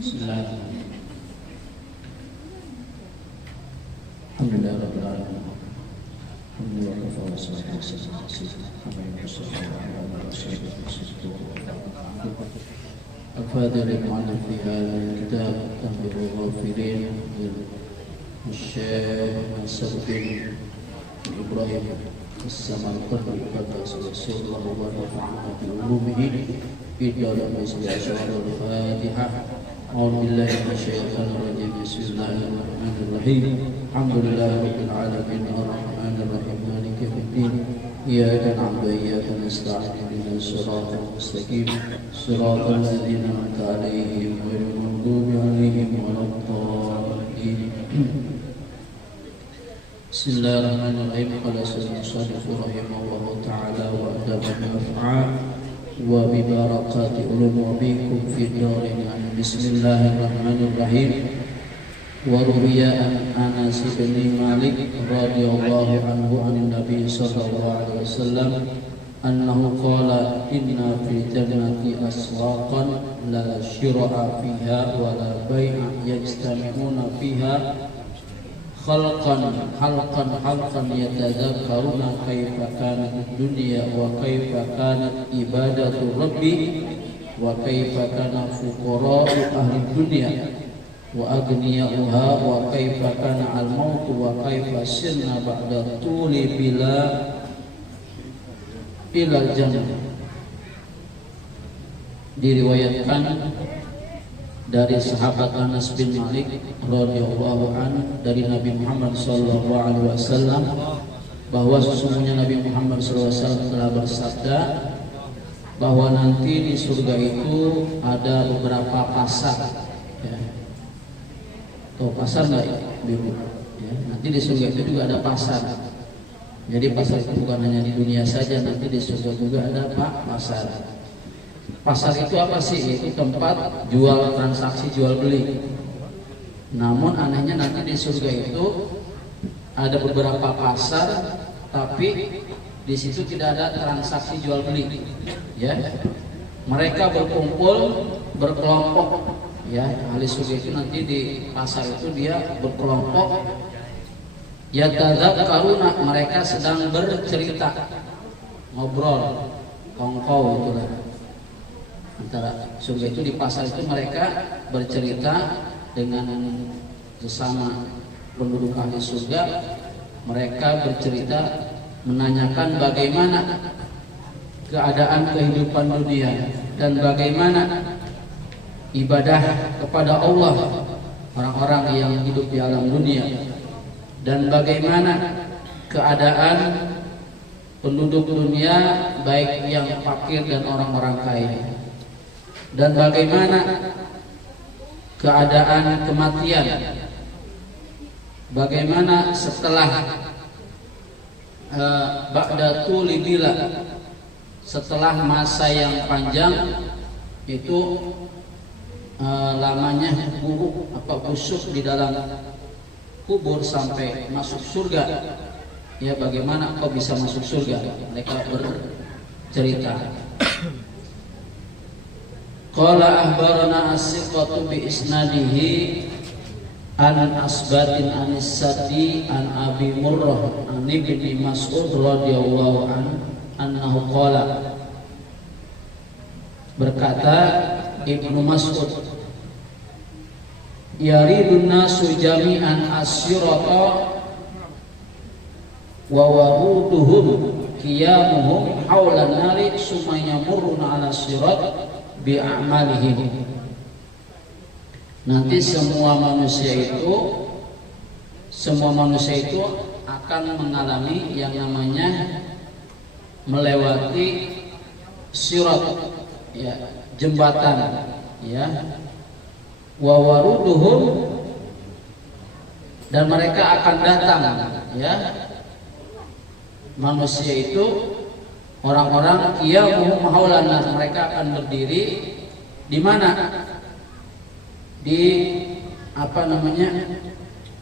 Bismillahirrahmanirrahim. Alhamdulillahirabbil alamin. Alhamdulillah wa salatu wassalamu ala rasulillah. الفاضل المؤلف في هذا الكتاب تنبيه الغافلين للشيخ ناصر بن إبراهيم السمرقندي قدس الله ونفعنا بعلومه في دار الأشعار الفاتحة. أعوذ بالله من الشيطان الرجيم. بسم الله الرحمن الرحيم. الحمد لله رب العالمين الرحمن الرحيم مالك يوم الدين إياك نعبد وإياك نستعين اهدنا الصراط المستقيم صراط الذين أنعمت عليهم غير المغضوب عليهم ولا الضالين. بسم الله الرحمن الرحيم. قال المصنف رحمه الله تعالى وأدب الأفعال وببركات علوم وبكم في الدارين. بسم الله الرحمن الرحيم. وروي عن أنس بن مالك رضي الله عنه عن النبي صلى الله عليه وسلم أنه قال إن في الجنة أسواقا لا شراء فيها ولا بيع يجتمعون فيها خلقا يتذكرون كيف كانت الدنيا وكيف كانت عبادة الرب وكيف كان فقراء أهل الدنيا وأغنياؤها وكيف كان الموت وكيف سرنا بعد الطول بلا إلى الجنة. Diriwayatkan dari sahabat Anas bin Malik radhiyallahu an dari Nabi Muhammad sallallahu alaihi wasallam bahwa sesungguhnya Nabi Muhammad sallallahu alaihi wasallam telah bersabda bahwa nanti di surga itu ada beberapa pasar, ya. Tuh pasar nggak biru? Ya, nanti di surga itu juga ada pasar. Jadi pasar itu bukan hanya di dunia saja, nanti di surga juga ada pasar. Pasar itu apa sih? Itu tempat jual transaksi jual beli. Namun anehnya nanti di surga itu ada beberapa pasar, tapi di situ tidak ada transaksi jual beli. Ya, mereka berkumpul berkelompok. Ya, ahli surga itu nanti di pasar itu dia berkelompok. Yatadzakkaruna, mereka sedang bercerita, ngobrol, kongkow itulah. Antara surga itu di pasar itu mereka bercerita dengan sesama penduduk ahli surga. Mereka bercerita menanyakan bagaimana keadaan kehidupan dunia dan bagaimana ibadah kepada Allah orang-orang yang hidup di alam dunia, dan bagaimana keadaan penduduk dunia baik yang fakir dan orang-orang kaya, dan bagaimana keadaan kematian, bagaimana setelah ba'da tuli bila, setelah masa yang panjang itu lamanya buruk busuk di dalam kubur sampai masuk surga. Ya, bagaimana kau bisa masuk surga? Mereka bercerita. Qala ahbarana as-siqatu bi isnadihi an asbatin anisati an abi murrah an ibni mas'ud radhiyallahu anhu qala, berkata Ibnu Mas'ud, yaridun nasu jami'an asyirata wa waruduhum qiyamuhum hawla nari summa yamurruna ala sirat bi'amalihim. Nanti semua manusia itu akan mengalami yang namanya melewati sirat, ya, jembatan, ya, wa waruduhum, dan mereka akan datang, ya, manusia itu orang-orang qiyamuhum haulan nar, mereka akan berdiri di mana? Di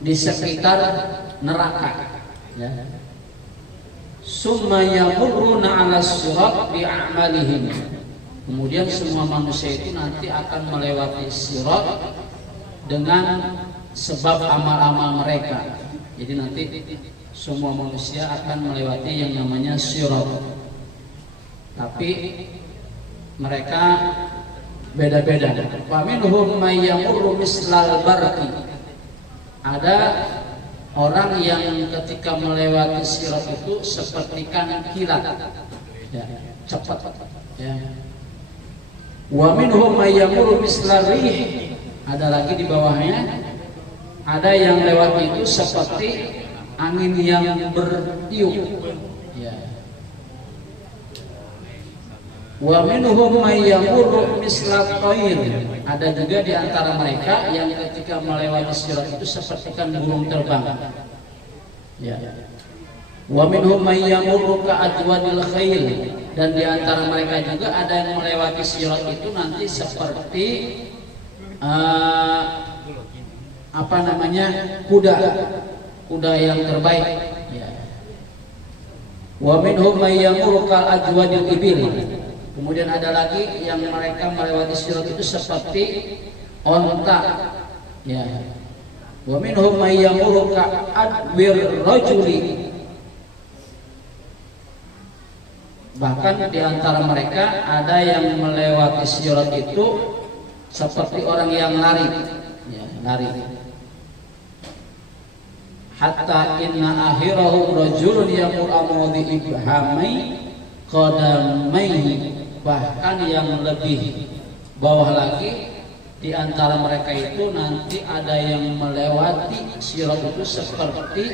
di sekitar neraka, ya. Summa yamurruna 'ala sirat bi'amalihim, Kemudian semua manusia itu nanti akan melewati sirat dengan sebab amal-amal mereka. Jadi nanti semua manusia akan melewati yang namanya sirat. Tapi mereka beda-beda. Faminhum may yamurru mislal barqi. Ada orang yang ketika melewati sirat itu seperti kilat, ya, cepat, ya. Wa minhum may yamurru mislal rih. Ada lagi di bawahnya, ada yang lewat itu seperti angin yang bertiup, ya. Wa minhum may yamurru mislat tayr. Ada juga di antara mereka yang ketika melewati sirat itu seperti burung terbang, ya. Wa minhum may yamurru ka'adwadil khayl. Dan di antara mereka juga ada yang melewati sirat itu nanti seperti kuda yang terbaik, ya. Wa minhum may yamurru ka'adwadil ibil. Kemudian ada lagi yang mereka melewati sirat itu seperti onta, ya. Wa minhum may yamurru ka'adwir rajuli. Bahkan di antara mereka ada yang melewati sirat itu seperti orang yang lari, ya, lari. Hatta inna akhirahum rajulun yamurru bi ibhamai qadamaihi. Bahkan yang lebih bawah lagi di antara mereka itu nanti ada yang melewati sirat itu seperti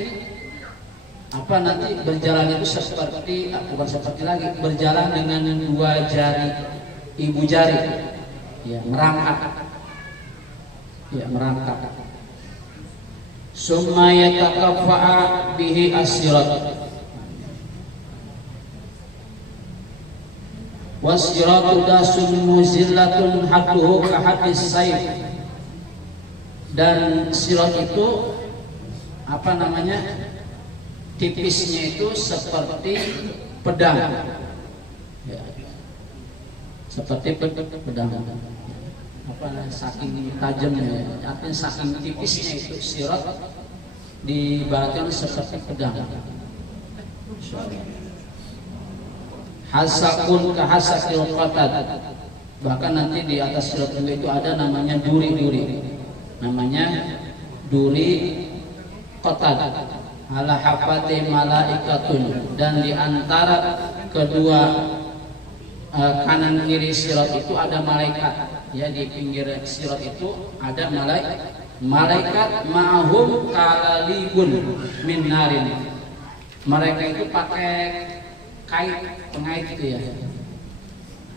nanti berjalan itu seperti bukan seperti lagi, berjalan dengan dua jari ibu jari, ya, merangkak, ya, merangkak. Summa yatakaffa'a bihi as-sirat. Wasiratu dasun muzillatun hadduhu kahadis sayf. Dan sirat itu tipisnya itu seperti pedang, ya. Seperti pedang, saking tajamnya, artinya saking tipisnya itu sirat diibaratkan seperti pedang. Hasakun kahasakil qatad. Bahkan nanti di atas sirat itu ada namanya duri-duri, namanya duri qatad. Ala hafati malaikatun. Dan di antara kedua kanan kiri sirat itu ada malaikat, ya. Di pinggir sirat itu ada malaikat ma'hum kalalibun min narin. Mereka itu pakai pengait itu, ya.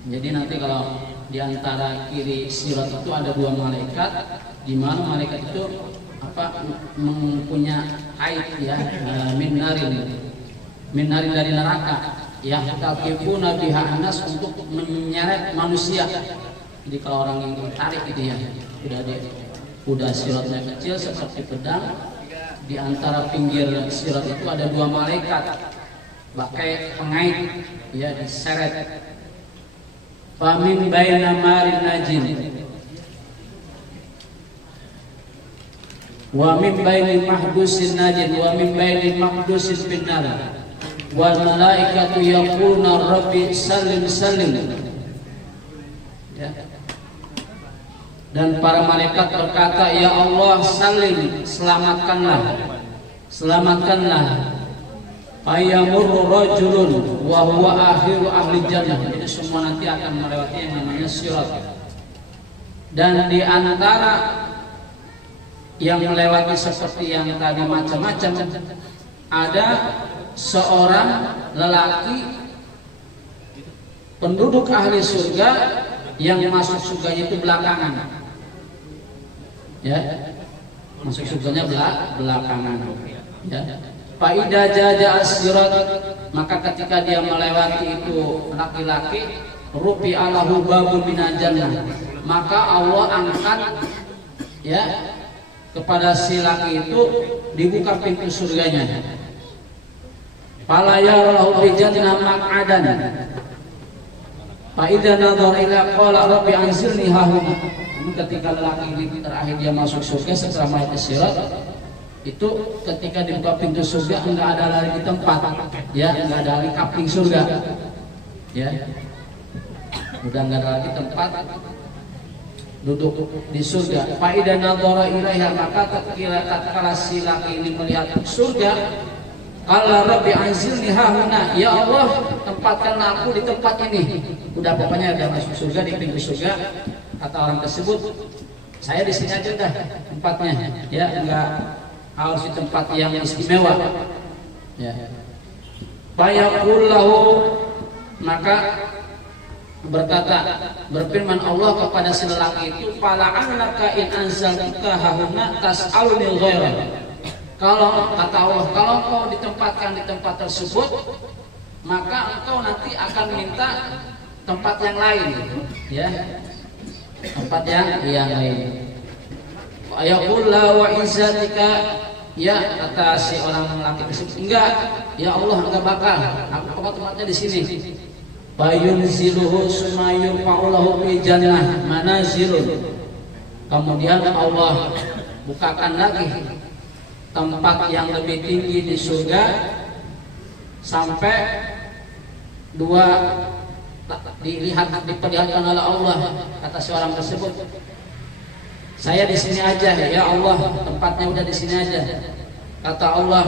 Jadi nanti kalau di antara kiri sirat itu ada dua malaikat, di mana malaikat itu mempunyai kait, ya, min narin dari neraka, ya, talqifuna biha anas, untuk menyeret manusia. Jadi kalau orang yang tertarik gitu, ya, udah siratnya kecil seperti pedang, di antara pinggir sirat itu ada dua malaikat pakai pengait, ya, diseret. Famin baina marin najin wa min baini mahdusin najin wa min baini mahdusin finnar wal malaikatu yaquluna rabbi sallim sallim, ya. Dan para malaikat berkata, ya Allah, salim, selamatkanlah, selamatkanlah. Ayamurru rajulun wa huwa akhiru ahli jannah. Jadi semua nanti akan melewati yang namanya sirat. Dan di antara yang melewati seperti yang tadi macam-macam, ada seorang lelaki penduduk ahli surga yang masuk surganya itu belakangan, ya, masuk surganya belakangan, ya. Fa'idha jaja as-sirat, maka ketika dia melewati itu laki-laki, rupi alahu babun minan jannah, maka Allah angkat, ya, kepada si laki itu dibuka pintu surganya. Fala yarahu bi jannah maq'adan, Fa idza nadhara ila qala rabbi anzilni hahuna. Ketika lelaki ini terakhir dia masuk surga setelah melewati sirat, itu ketika dibuka pintu surga enggak ada lagi tempat, ya, enggak ada lagi kapling surga, ya, udah enggak ada lagi tempat duduk di surga. Fa idza nadhara ilaiha, maka tatkala si laki ini melihat surga, qala rabbi anzilni hahuna, ya Allah tempatkanlah aku di tempat ini. Udah pokoknya udah masuk surga, di pintu surga, kata orang tersebut, saya di sini aja dah tempatnya, ya, enggak harus di tempat yang istimewa, ya. Fayaqul lahu, maka berfirman Allah kepada si lelaki itu, fala annaka in anzaltuka hahuna tas'alunil ghaira. Kalau kata Allah, kalau kau ditempatkan di tempat tersebut, maka engkau nanti akan minta tempat yang lain, ya, tempat yang lain. Ayaqul wa izzatika, ya, kata si orang lelaki tersebut, enggak, ya Allah, enggak bakal, aku tempatnya di sini. Bayunziluhu sumayur fa'ulahu fi jannah manazilun. Kemudian Allah bukakan lagi tempat yang lebih tinggi di surga sampai dua diperlihatkan oleh Allah. Kata seorang tersebut, saya di sini aja ya Allah, tempatnya udah di sini aja. Kata Allah,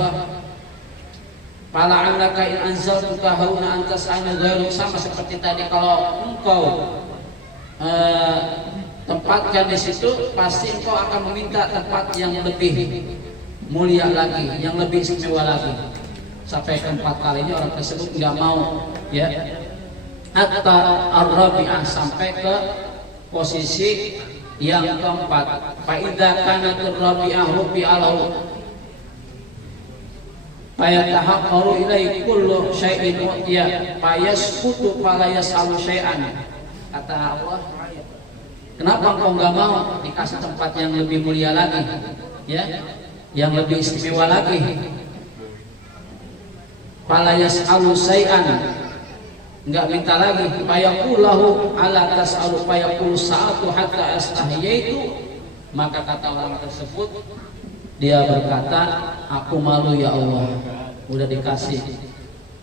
fala annaka in anzaltuka hauna antas ana ghairuk, sama seperti tadi, kalau engkau tempatkan di situ, pasti engkau akan meminta tempat yang lebih mulia lagi, yang lebih istimewa lagi. Sampai keempat kalinya orang tersebut nggak mau, ya. Hatta ar-rabi'ah, sampai ke posisi yang keempat. Fa idza kanat ar-rabi'ah rubi'alahu fayatahaqqaru ilai kullu syai'in mu'tiya fayasqutu fala yas'alu syai'an. Kata Allah, kenapa engkau enggak mau dikasih tempat yang lebih mulia lagi, ya, yang lebih istimewa lagi? Fala yas'alu syai'an, enggak minta lagi. Fayaqulahu ala tas'alu fayaqulu sa'atu hatta astahiyaitu, maka kata orang tersebut, dia berkata, aku malu ya Allah, udah dikasih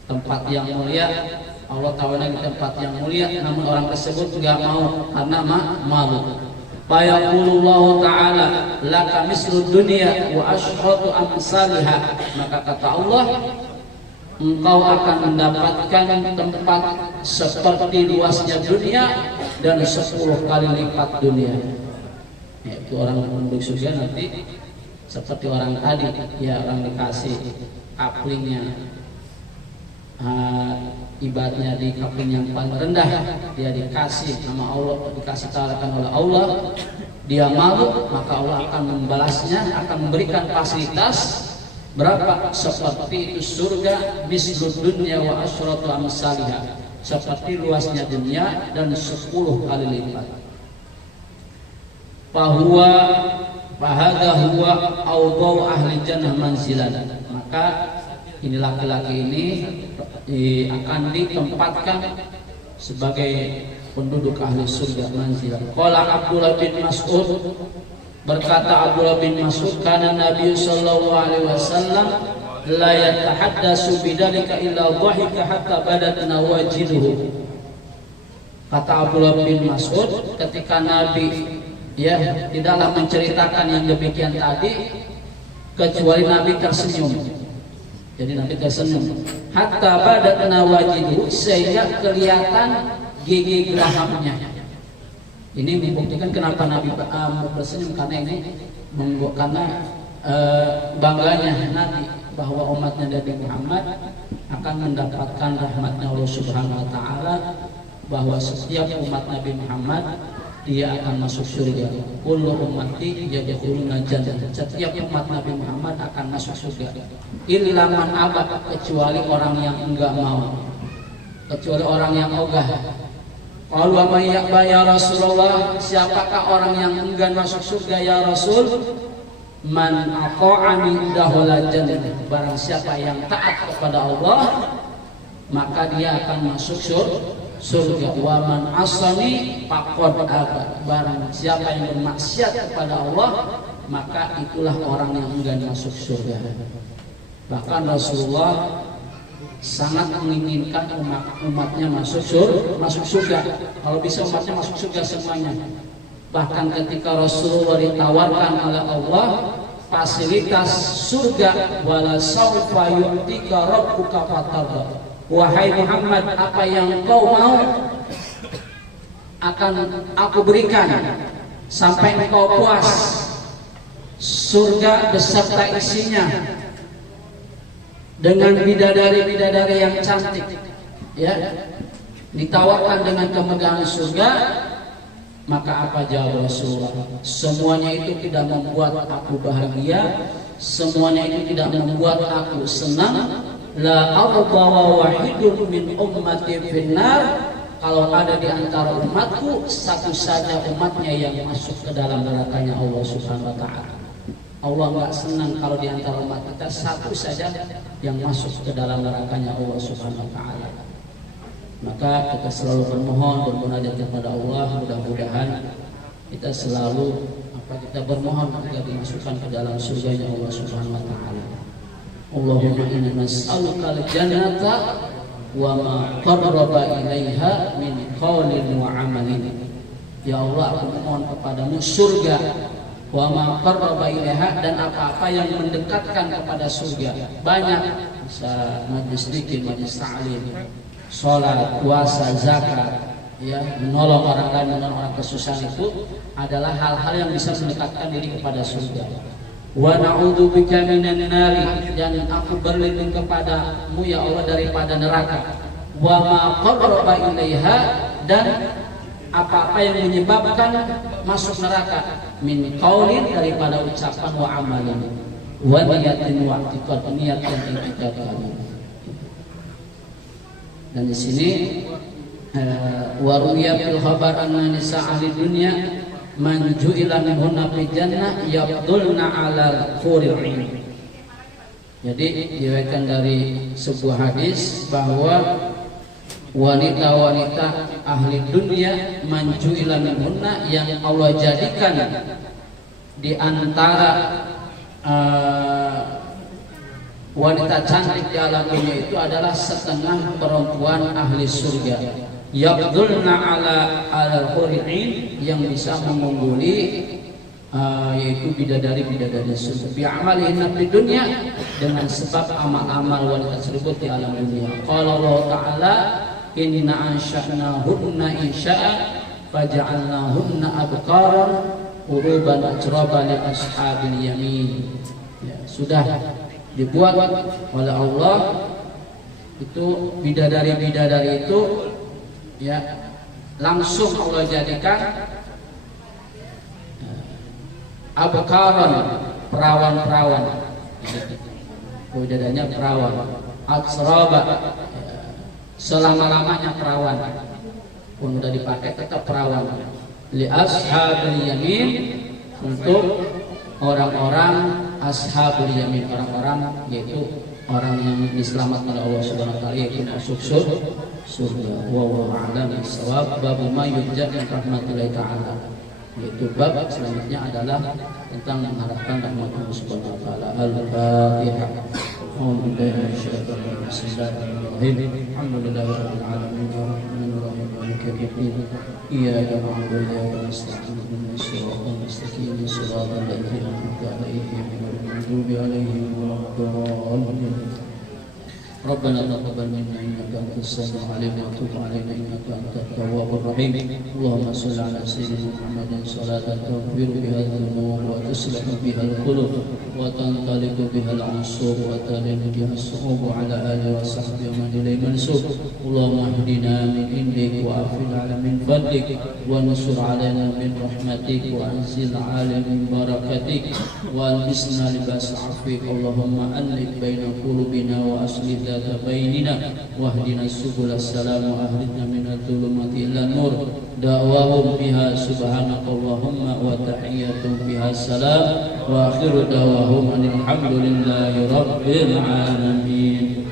tempat yang mulia, Allah tawarin tempat yang mulia, namun orang tersebut nggak mau karena malu. Fayaqulullahu ta'ala laka mislu dunya wa ashratu amsalha, maka kata Allah, engkau akan mendapatkan tempat seperti luasnya dunia dan 10 kali lipat dunia. Yaitu orang penduduk surga nanti seperti orang tadi, ya, orang dikasih kaplingnya, ibaratnya di kapling yang paling rendah, dia dikasih sama Allah, dikasih tawarkan oleh Allah, dia malu, maka Allah akan membalasnya, akan memberikan fasilitas berapa? Seperti itu surga, mislud dunya wa asyratu amsalha, seperti luasnya dunia dan 10 kali lipat. Bahwa fahadha huwa awdau ahli jannah manzilan, maka ini laki-laki ini akan ditempatkan sebagai penduduk ahli surga manzilan. Qala Abdullah bin Mas'ud, berkata Abdullah bin Mas'ud, kana Nabi sallallahu alaihi wasallam la yatahaddasu bidzalika illa dhahika hatta badat nawajiduhu. Kata Abdullah bin Mas'ud, ketika Nabi, ya, tidaklah menceritakan yang demikian tadi kecuali Nabi tersenyum. Jadi Nabi tersenyum. Hatta badat nawajiduhu, sehingga kelihatan gigi gerahamnya. Ini membuktikan kenapa Nabi bersenyum, karena ini karena bangganya Nabi bahwa umatnya Nabi Muhammad akan mendapatkan rahmatnya Allah Subhanahu Wa Taala, bahwa setiap umat Nabi Muhammad dia akan masuk surga. Kullu ummati yadkhuluna jannah, setiap umat Nabi Muhammad akan masuk surga. Illa man aba, kecuali orang yang enggak mau, kecuali orang yang ogah. Qalu wa ya Rasulullah, siapakah orang yang enggan masuk surga ya Rasul? Man ata'ani dakhala jannah, barang siapa yang taat kepada Allah maka dia akan masuk surga. Wa man asani faqad aba, barang siapa yang bermaksiat kepada Allah maka itulah orang yang enggan masuk surga. Bahkan Rasulullah sangat menginginkan umatnya masuk surga. Kalau bisa umatnya masuk surga semuanya. Bahkan ketika Rasulullah ditawarkan oleh Allah fasilitas surga, wala saufa yu'tika rabbuka fatarda, wahai Muhammad, apa yang kau mau akan aku berikan sampai engkau puas. Surga beserta isinya dengan bidadari-bidadari yang cantik, ya, ditawarkan dengan kemegahan surga. Maka apa jawab Rasulullah? Semuanya itu tidak membuat aku bahagia, semuanya itu tidak membuat aku senang. La arba wahidun min ummati finnar, kalau ada di antara umatku satu saja umatnya yang masuk ke dalam nerakanya Allah Subhanahu wa taala. Allah enggak senang kalau di antara umat kita satu saja yang masuk ke dalam nerakanya Allah Subhanahu wa taala. Maka kita selalu bermohon, bermunajat kepada Allah, mudah-mudahan kita selalu kita bermohon agar dimasukkan ke dalam surganya Allah Subhanahu wa taala. Allahumma inna nas'aluka al-jannata wa ma qarraba ilaiha min qaulin wa amalin. Ya Allah, aku mohon kepadamu surga, wa ma qarraba ilaiha, dan apa-apa yang mendekatkan kepada surga. Banyak, bisa majlis dzikir, majlis ta'lim, sholat, puasa, zakat, ya, menolong orang lain, menolong orang kesusahan, itu adalah hal-hal yang bisa mendekatkan diri kepada surga. Wa na'udzubika minan nari, dan aku berlindung kepadamu ya Allah daripada neraka. Wa ma qarraba ilaiha, dan apa-apa yang menyebabkan masuk neraka, min qaulin, daripada ucapan, wa amalin, wa niyatin wa i'tiqad, niat dan i'tiqad. Dan di sini wa ruya fil khabar anna nisa ahli dunya man ju'ila minhunna fi jannah yabdulna 'ala khuril 'ain. Jadi diriwayatkan dari sebuah hadis bahwa wanita-wanita ahli dunia man ju'ila minhunna, yang Allah jadikan di antara wanita cantik di alam dunia itu adalah setengah perempuan ahli surga. Yabdulna ala huri'in, yang bisa mengungguli yaitu bidadari-bidadari surga. Bi'amalihinna di dunia, dengan sebab amal-amal wanita tersebut di alam dunia. Qala Allah Ta'ala inna ansha'nahunna insya'a faja'alnahunna abkaran uruban ajraba li ashabil yamin. Ya, sudah dibuat oleh Allah itu bidadari-bidadari itu, ya, langsung Allah jadikan abkaran, perawan-perawan, bidadarnya perawan, atsraba, selama-lamanya perawan, pun udah dipakai tetap perawan, li ashabil yamin, untuk orang-orang ashabul yamin, orang-orang yaitu orang yang diselamatkan oleh Allah Subhanahu wa taala, yaitu masuk surga. Wallahu a'lam bissawab. Bab ma yurja min rahmatillah ta'ala, yaitu bab selanjutnya adalah tentang mengharapkan rahmat Allah Subhanahu wa taala. Al-Fatihah. Bismillahirrahmanirrahim. Alhamdulillahirabbil alamin arrahmanir rahim maliki yaumiddin. Iyyaka na'budu wa iyyaka nasta'in ihdinas siratal mustaqim siratal ladzina an'amta 'alaihim ghairil maghdubi 'alaihim waladdallin. ربنا تقبل منا انك انت السميع العليم وتب علينا انك انت التواب الرحيم. اللهم صل على سيدنا محمد صلاه تغفر بها الذنوب وتصلح بها القلوب وتنطلق بها العصور وتلين بها الصعوب على اله وصحبه ومن اليه منسوب. اللهم اهدنا من عندك وافنا على من فضلك وانصر علينا من رحمتك وانزل علينا من بركتك والبسنا لباس عفوك. اللهم الف بين قلوبنا واصلح بيننا واهدنا سبل السلام واخرجنا من الظلمات الى النور. دعواهم بها سبحانك اللهم وتحياتهم بها السلام واخر دعواهم ان الحمد لله رب العالمين.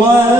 Wa